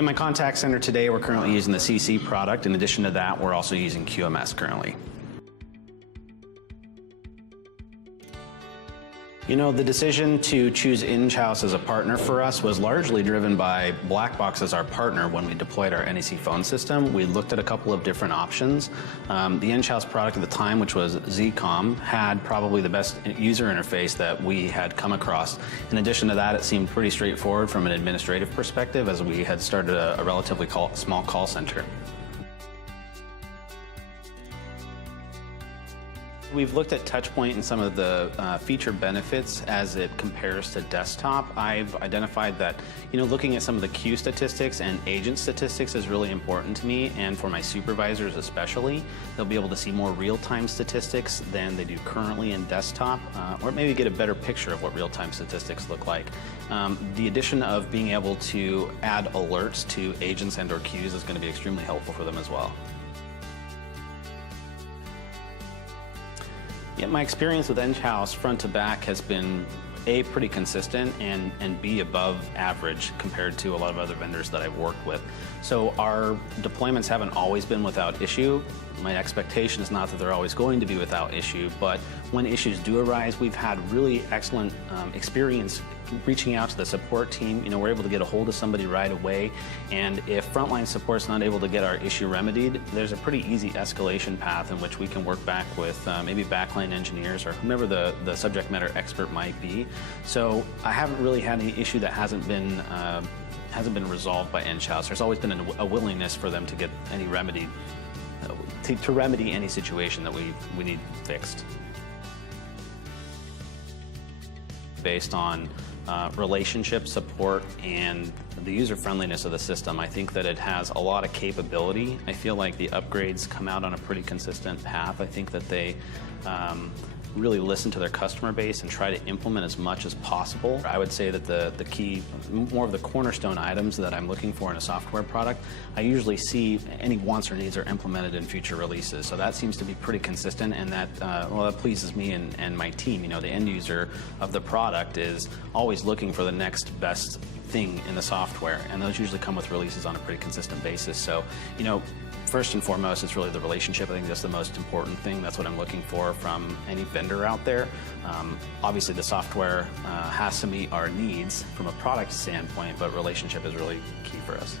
In my contact center today, we're currently using the CC product. In addition to that, we're also using QMS currently. You know, the decision to choose Enghouse as a partner for us was largely driven by Blackbox as our partner when we deployed our NEC phone system. We looked at a couple of different options. The Enghouse product at the time, which was ZCOM, had probably the best user interface that we had come across. In addition to that, it seemed pretty straightforward from an administrative perspective, as we had started a relatively small call center. We've looked at Touchpoint and some of the feature benefits as it compares to desktop. I've identified that, looking at some of the queue statistics and agent statistics is really important to me, and for my supervisors especially. They'll be able to see more real-time statistics than they do currently in desktop, or maybe get a better picture of what real-time statistics look like. The addition of being able to add alerts to agents and or queues is going to be extremely helpful for them as well. Yeah, my experience with Enghouse front to back has been A, pretty consistent, and B, above average compared to a lot of other vendors that I've worked with. So our deployments haven't always been without issue. My expectation is not that they're always going to be without issue, but when issues do arise, we've had really excellent experience reaching out to the support team. We're able to get a hold of somebody right away, and if frontline support's not able to get our issue remedied, there's a pretty easy escalation path in which we can work back with maybe backline engineers or whomever the subject matter expert might be. So I haven't really had any issue that hasn't been resolved by Enghouse. There's always been a willingness for them to get any remedy, to remedy any situation that we need fixed. Based on relationship support and the user friendliness of the system, I think that it has a lot of capability. I feel like the upgrades come out on a pretty consistent path. I think that they really listen to their customer base and try to implement as much as possible. I would say that the key, more of the cornerstone items that I'm looking for in a software product, I usually see any wants or needs are implemented in future releases. So that seems to be pretty consistent, and that that pleases me and my team. The end user of the product is always looking for the next best thing in the software, and those usually come with releases on a pretty consistent basis. So, first and foremost, it's really the relationship. I think that's the most important thing. That's what I'm looking for from any vendor out there. Obviously, the software has to meet our needs from a product standpoint, but relationship is really key for us.